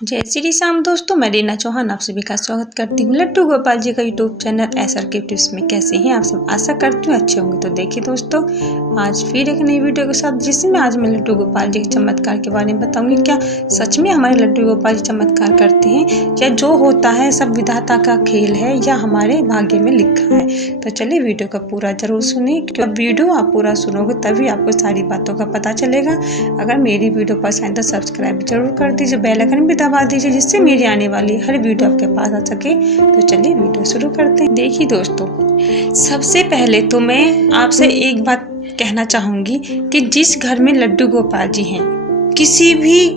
जय श्री राम दोस्तों, मैं रीना चौहान आप सभी का स्वागत करती हूँ लड्डू गोपाल जी का यूट्यूब चैनल SRK टिप्स में। कैसे हैं आप सब? आशा करती हूँ अच्छे होंगे। तो देखिए दोस्तों, आज फिर एक नई वीडियो के साथ, जिसमें आज मैं लड्डू गोपाल जी के चमत्कार के बारे में बताऊंगी। क्या सच में हमारे लड्डू गोपाल जी चमत्कार करते हैं, या जो होता है सब विधाता का खेल है, या हमारे भाग्य में लिखा है? तो चलिए वीडियो का पूरा जरूर सुनिए, क्योंकि वीडियो आप पूरा सुनोगे तभी आपको सारी बातों का पता चलेगा। अगर मेरी वीडियो पसंद है तो सब्सक्राइब जरूर कर दीजिए, बेल आइकन भी दबा दीजिए, जिससे मेरी आने वाली हर वीडियो आपके पास आ सके। तो चलिए वीडियो शुरू करते हैं। देखिए दोस्तों, सबसे पहले तो मैं आपसे एक बात कहना चाहूंगी कि जिस घर में लड्डू गोपाल जी हैं, किसी भी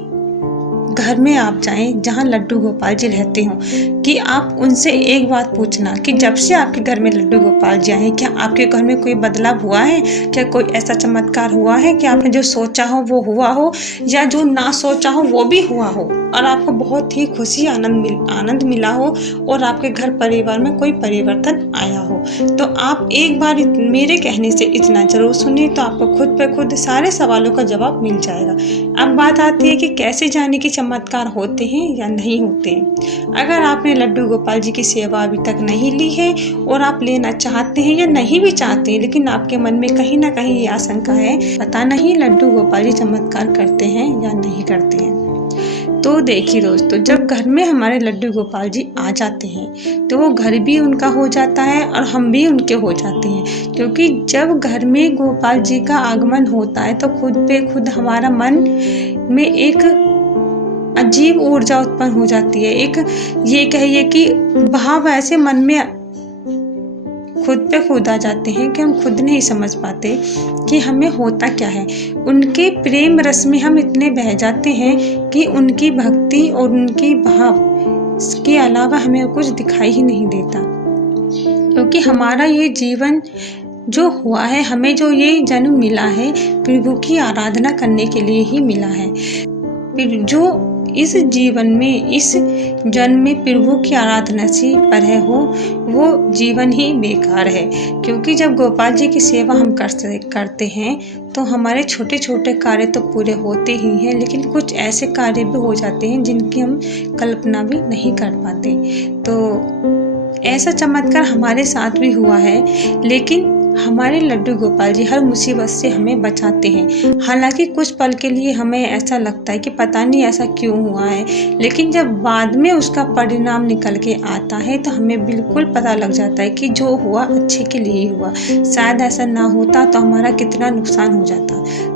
घर में आप जाएं जहां लड्डू गोपाल जी रहते हो, कि आप उनसे एक बात पूछना कि जब से आपके घर में लड्डू गोपाल जी आए, क्या आपके घर में कोई बदलाव हुआ है? क्या कोई ऐसा चमत्कार हुआ है कि आपने जो सोचा हो वो हुआ हो, या जो ना सोचा हो वो भी हुआ हो, और आपको बहुत ही खुशी आनंद मिला हो, और आपके घर परिवार में कोई परिवर्तन आया हो? तो आप एक बार मेरे कहने से इतना जरूर सुनिए, तो आपको खुद पे खुद सारे सवालों का जवाब मिल जाएगा। अब बात आती है कि कैसे जाने कि चमत्कार होते हैं या नहीं होते हैं। अगर आपने लड्डू गोपाल जी की सेवा अभी तक नहीं ली है, और आप लेना चाहते हैं या नहीं भी चाहते हैं, लेकिन आपके मन में कहीं ना कहीं ये आशंका है, पता नहीं लड्डू गोपाल जी चमत्कार करते हैं या नहीं करते हैं। तो देखिए दोस्तों, जब घर में हमारे लड्डू गोपाल जी आ जाते हैं तो वो घर भी उनका हो जाता है और हम भी उनके हो जाते हैं। क्योंकि जब घर में गोपाल जी का आगमन होता है तो खुद पे खुद हमारा मन में एक अजीब ऊर्जा उत्पन्न हो जाती है। एक ये कहिए कि भाव ऐसे मन में खुद पे खुद आ जाते हैं कि हम खुद नहीं समझ पाते कि हमें होता क्या है। उनके प्रेम रस में हम इतने बह जाते हैं कि उनकी भक्ति और उनकी भाव के अलावा हमें कुछ दिखाई ही नहीं देता। क्योंकि हमारा ये जीवन जो हुआ है, हमें जो ये जन्म मिला है, प्रभु की आराधना करने के लिए ही मिला है। फिर जो इस जीवन में, इस जन्म में प्रभु की आराधना से परे हो, वो जीवन ही बेकार है। क्योंकि जब गोपाल जी की सेवा हम करते हैं तो हमारे छोटे छोटे कार्य तो पूरे होते ही हैं, लेकिन कुछ ऐसे कार्य भी हो जाते हैं जिनकी हम कल्पना भी नहीं कर पाते। तो ऐसा चमत्कार हमारे साथ भी हुआ है, लेकिन हमारे लड्डू गोपाल जी हर मुसीबत से हमें बचाते हैं। हालांकि कुछ पल के लिए हमें ऐसा लगता है कि पता नहीं ऐसा क्यों हुआ है, लेकिन जब बाद में उसका परिणाम निकल के आता है तो हमें बिल्कुल पता लग जाता है कि जो हुआ अच्छे के लिए ही हुआ। शायद ऐसा ना होता तो हमारा कितना नुकसान हो जाता।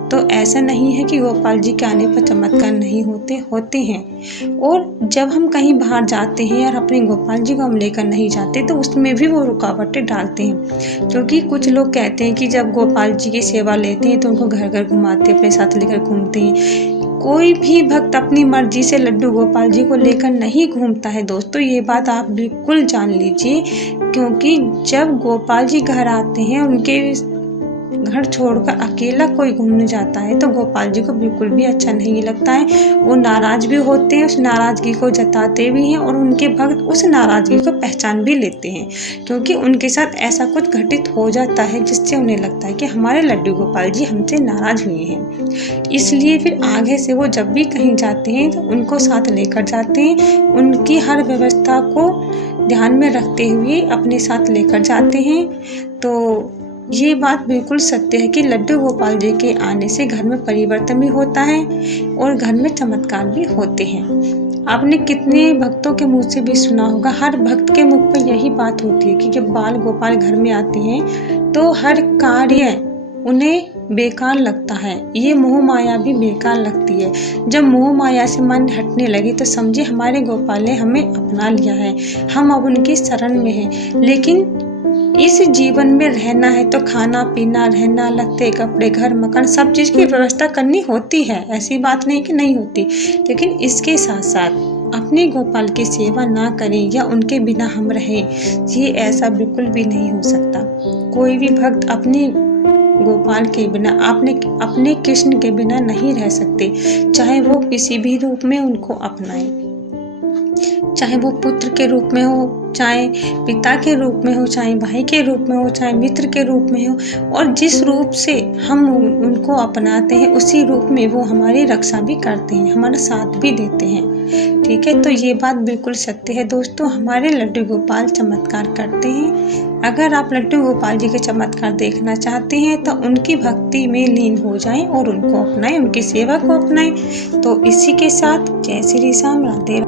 तो ऐसा नहीं है कि गोपाल जी के आने पर चमत्कार नहीं होते हैं। और जब हम कहीं बाहर जाते हैं और अपने गोपाल जी को हम लेकर नहीं जाते तो उसमें भी वो रुकावटें डालते हैं। क्योंकि कुछ लोग कहते हैं कि जब गोपाल जी की सेवा लेते हैं तो उनको घर घर घुमाते, अपने साथ लेकर घूमते हैं। कोई भी भक्त अपनी मर्जी से लड्डू गोपाल जी को लेकर नहीं घूमता है दोस्तों, ये बात आप बिल्कुल जान लीजिए। क्योंकि जब गोपाल जी घर आते हैं, उनके घर छोड़कर अकेला कोई घूमने जाता है तो गोपाल जी को बिल्कुल भी अच्छा नहीं लगता है। वो नाराज भी होते हैं, उस नाराजगी को जताते भी हैं, और उनके भक्त उस नाराजगी को पहचान भी लेते हैं। क्योंकि उनके साथ ऐसा कुछ घटित हो जाता है जिससे उन्हें लगता है कि हमारे लड्डू गोपाल जी हमसे नाराज हुए हैं। इसलिए फिर आगे से वो जब भी कहीं जाते हैं तो उनको साथ लेकर जाते हैं। उनकी हर व्यवस्था को ध्यान में रखते हुए अपने साथ लेकर जाते हैं। तो ये बात बिल्कुल सत्य है कि लड्डू गोपाल जी के आने से घर में परिवर्तन भी होता है और घर में चमत्कार भी होते हैं। आपने कितने भक्तों के मुंह से भी सुना होगा, हर भक्त के मुख पर यही बात होती है कि जब बाल गोपाल घर में आते हैं तो हर कार्य उन्हें बेकार लगता है। ये मोह माया भी बेकार लगती है। जब मोह माया से मन हटने लगे तो समझे हमारे गोपाल ने हमें अपना लिया है, हम अब उनकी शरण में हैं। लेकिन इस जीवन में रहना है तो खाना पीना, रहना, लगते कपड़े, घर मकान, सब चीज़ की व्यवस्था करनी होती है। ऐसी बात नहीं कि नहीं होती, लेकिन इसके साथ साथ अपने गोपाल की सेवा ना करें या उनके बिना हम रहें, ये ऐसा बिल्कुल भी नहीं हो सकता। कोई भी भक्त अपने गोपाल के बिना, अपने कृष्ण के बिना नहीं रह सकते। चाहे वो किसी भी रूप में उनको अपनाएं, चाहे वो पुत्र के रूप में हो, चाहे पिता के रूप में हो, चाहे भाई के रूप में हो, चाहे मित्र के रूप में हो, और जिस रूप से हम उनको अपनाते हैं उसी रूप में वो हमारी रक्षा भी करते हैं, हमारा साथ भी देते हैं। ठीक है, तो ये बात बिल्कुल सत्य है दोस्तों, हमारे लड्डू गोपाल चमत्कार करते हैं। अगर आप लड्डू गोपाल जी के चमत्कार देखना चाहते हैं तो उनकी भक्ति में लीन हो जाएं और उनको अपनाएं, उनकी सेवा को अपनाएं। तो इसी के साथ जय श्री राम, राधे।